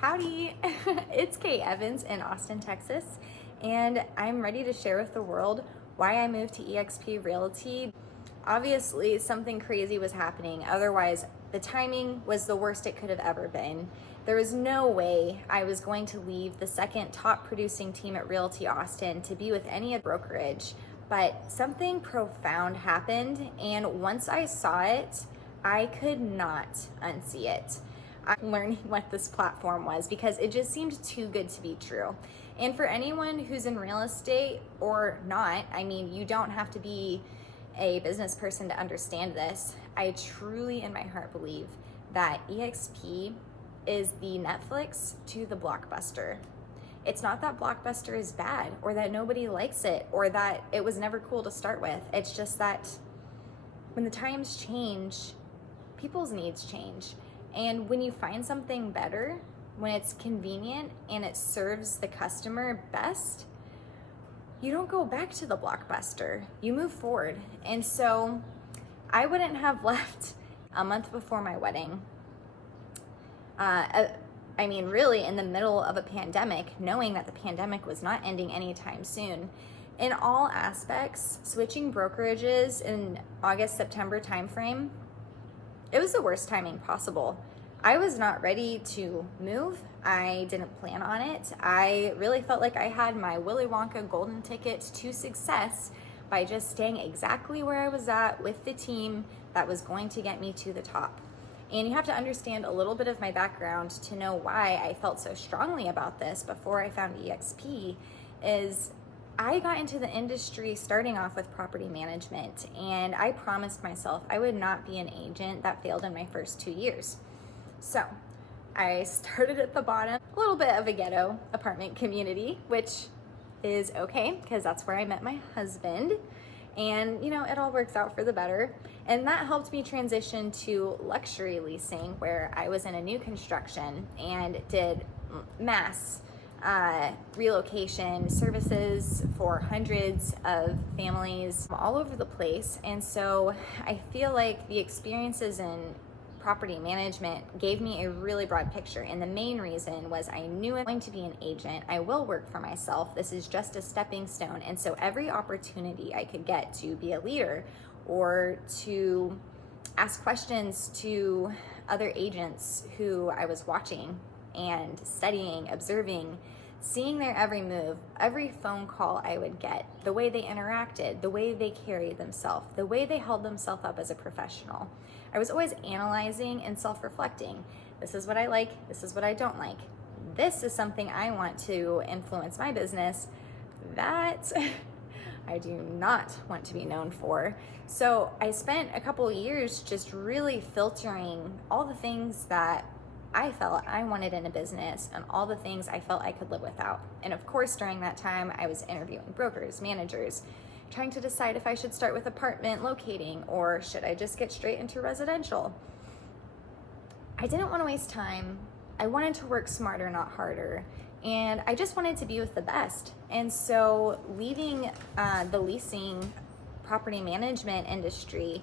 Howdy, it's Kate Evans in Austin, Texas, and I'm ready to share with the world why I moved to eXp Realty. Obviously, something crazy was happening. Otherwise, the timing was the worst it could have ever been. There was no way I was going to leave the second top producing team at Realty Austin to be with any other brokerage, but something profound happened, and once I saw it, I could not unsee it. I'm learning what this platform was because it just seemed too good to be true. And for anyone who's in real estate or not, I mean, you don't have to be a business person to understand this. I truly in my heart believe that eXp is the Netflix to the Blockbuster. It's not that Blockbuster is bad or that nobody likes it or that it was never cool to start with. It's just that when the times change, people's needs change. And when you find something better, when it's convenient and it serves the customer best, you don't go back to the Blockbuster, you move forward. And so I wouldn't have left a month before my wedding. Really in the middle of a pandemic, knowing that the pandemic was not ending anytime soon. In all aspects, switching brokerages in August, September timeframe, it was the worst timing possible. I was not ready to move. I didn't plan on it. I really felt like I had my Willy Wonka golden ticket to success by just staying exactly where I was at with the team that was going to get me to the top. And you have to understand a little bit of my background to know why I felt so strongly about this before I found eXp is I got into the industry starting off with property management, and I promised myself I would not be an agent that failed in my first 2 years. So I started at the bottom, a little bit of a ghetto apartment community, which is okay because that's where I met my husband. And it all works out for the better. And that helped me transition to luxury leasing, where I was in a new construction and did mass relocation services for hundreds of families all over the place. And so I feel like the experiences in property management gave me a really broad picture. And the main reason was I knew I'm going to be an agent. I will work for myself. This is just a stepping stone. And so every opportunity I could get to be a leader or to ask questions to other agents who I was watching and studying, observing, seeing their every move, every phone call I would get, the way they interacted, the way they carried themselves, the way they held themselves up as a professional. I was always analyzing and self-reflecting. This is what I like, this is what I don't like. This is something I want to influence my business. That I do not want to be known for. So I spent a couple of years just really filtering all the things that I felt I wanted in a business and all the things I felt I could live without. And of course, during that time, I was interviewing brokers, managers, trying to decide if I should start with apartment locating or should I just get straight into residential. I didn't want to waste time. I wanted to work smarter, not harder. And I just wanted to be with the best. And so leaving the leasing property management industry,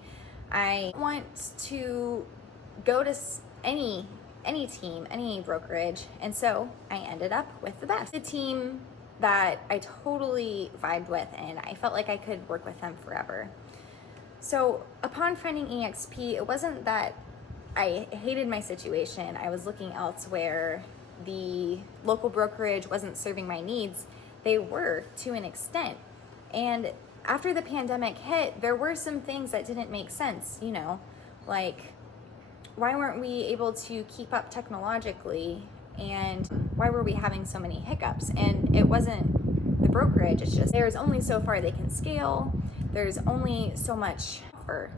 I want to go to any team, any brokerage. And so I ended up with the best. A team that I totally vibed with and I felt like I could work with them forever. So upon finding eXp, it wasn't that I hated my situation. I was looking elsewhere. The local brokerage wasn't serving my needs. They were to an extent. And after the pandemic hit, there were some things that didn't make sense, like why weren't we able to keep up technologically and why were we having so many hiccups? And it wasn't the brokerage, it's just there's only so far they can scale, there's only so much offer.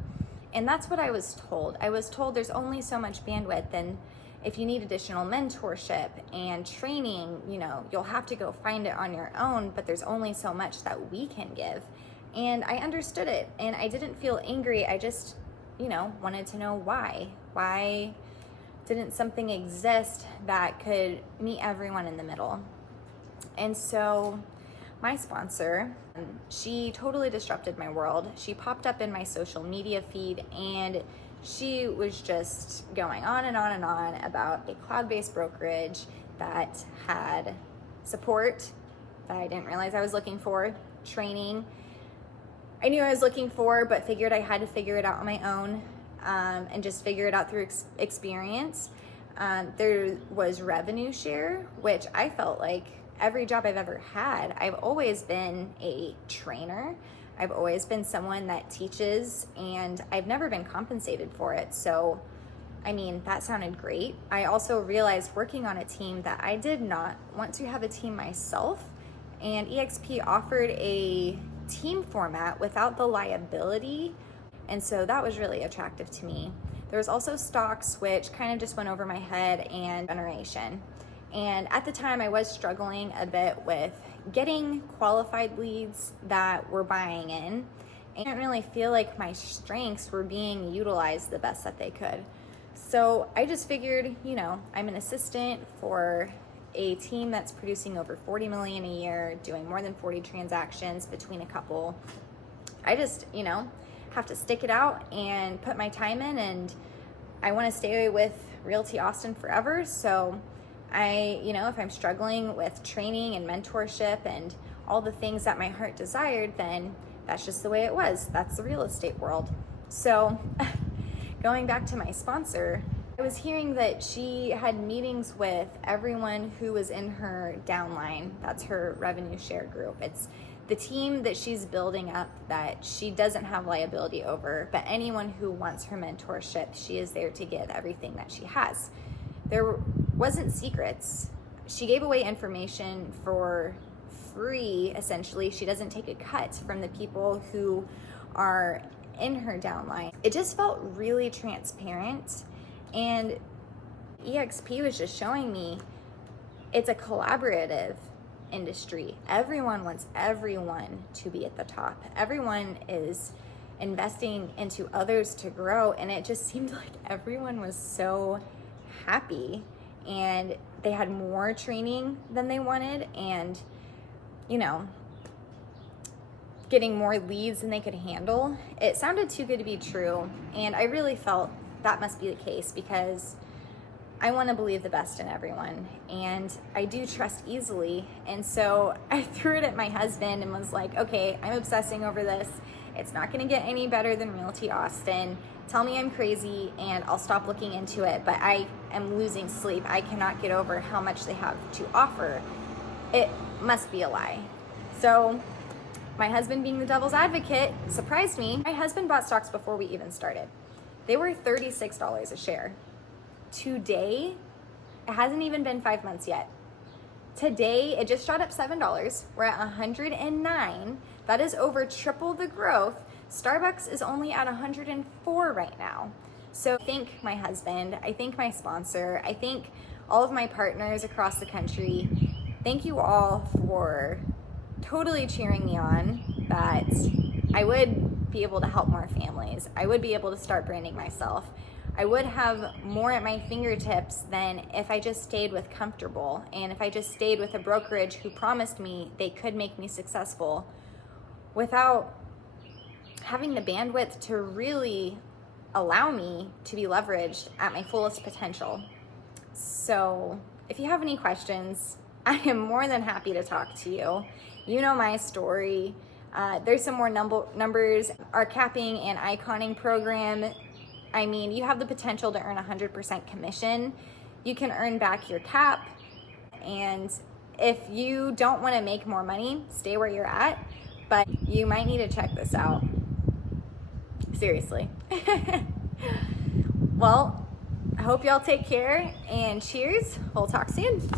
And that's what I was told. I was told there's only so much bandwidth, and if you need additional mentorship and training, you'll have to go find it on your own, but there's only so much that we can give. And I understood it, and I didn't feel angry. I just, wanted to know why. Why didn't something exist that could meet everyone in the middle? And so my sponsor, she totally disrupted my world. She popped up in my social media feed and she was just going on and on and on about a cloud-based brokerage that had support that I didn't realize I was looking for, training I knew I was looking for, but figured I had to figure it out on my own, and just figure it out through experience. There was revenue share, which I felt like every job I've ever had, I've always been a trainer. I've always been someone that teaches, and I've never been compensated for it. So, I mean, that sounded great. I also realized working on a team that I did not want to have a team myself, and eXp offered a team format without the liability, and so that was really attractive to me. There was also stocks, which kind of just went over my head, and generation. And at the time, I was struggling a bit with getting qualified leads that were buying in. I didn't really feel like my strengths were being utilized the best that they could. So I just figured, I'm an assistant for a team that's producing over 40 million a year, doing more than 40 transactions between a couple. I just, have to stick it out and put my time in, and I want to stay with Realty Austin forever. So if I'm struggling with training and mentorship and all the things that my heart desired, then that's just the way it was. That's the real estate world. So going back to my sponsor, I was hearing that she had meetings with everyone who was in her downline. That's her revenue share group. It's the team that she's building up that she doesn't have liability over, but anyone who wants her mentorship, she is there to give everything that she has. There wasn't secrets. She gave away information for free, essentially. She doesn't take a cut from the people who are in her downline. It just felt really transparent, and eXp was just showing me it's a collaborative industry. Everyone wants everyone to be at the top. Everyone is investing into others to grow, and it just seemed like everyone was so happy, and they had more training than they wanted, and getting more leads than they could handle. It sounded too good to be true, and I really felt that must be the case, because I want to believe the best in everyone, and I do trust easily. And so I threw it at my husband and was like, okay, I'm obsessing over this. It's not going to get any better than Realty Austin. Tell me I'm crazy and I'll stop looking into it, but I am losing sleep. I cannot get over how much they have to offer. It must be a lie. So my husband, being the devil's advocate, surprised me. My husband bought stocks before we even started. They were $36 a share. Today, it hasn't even been 5 months yet. Today, it just shot up $7. We're at 109. That is over triple the growth. Starbucks is only at 104 right now. So I thank my husband, I thank my sponsor, I thank all of my partners across the country. Thank you all for totally cheering me on that I would be able to help more families. I would be able to start branding myself. I would have more at my fingertips than if I just stayed with comfortable, and if I just stayed with a brokerage who promised me they could make me successful without having the bandwidth to really allow me to be leveraged at my fullest potential. So if you have any questions, I am more than happy to talk to you. You know my story. There's some more numbers. Our capping and iconing program, I mean, you have the potential to earn 100% commission. You can earn back your cap. And if you don't want to make more money, stay where you're at. But you might need to check this out. Seriously. Well, I hope y'all take care, and cheers. We'll talk soon.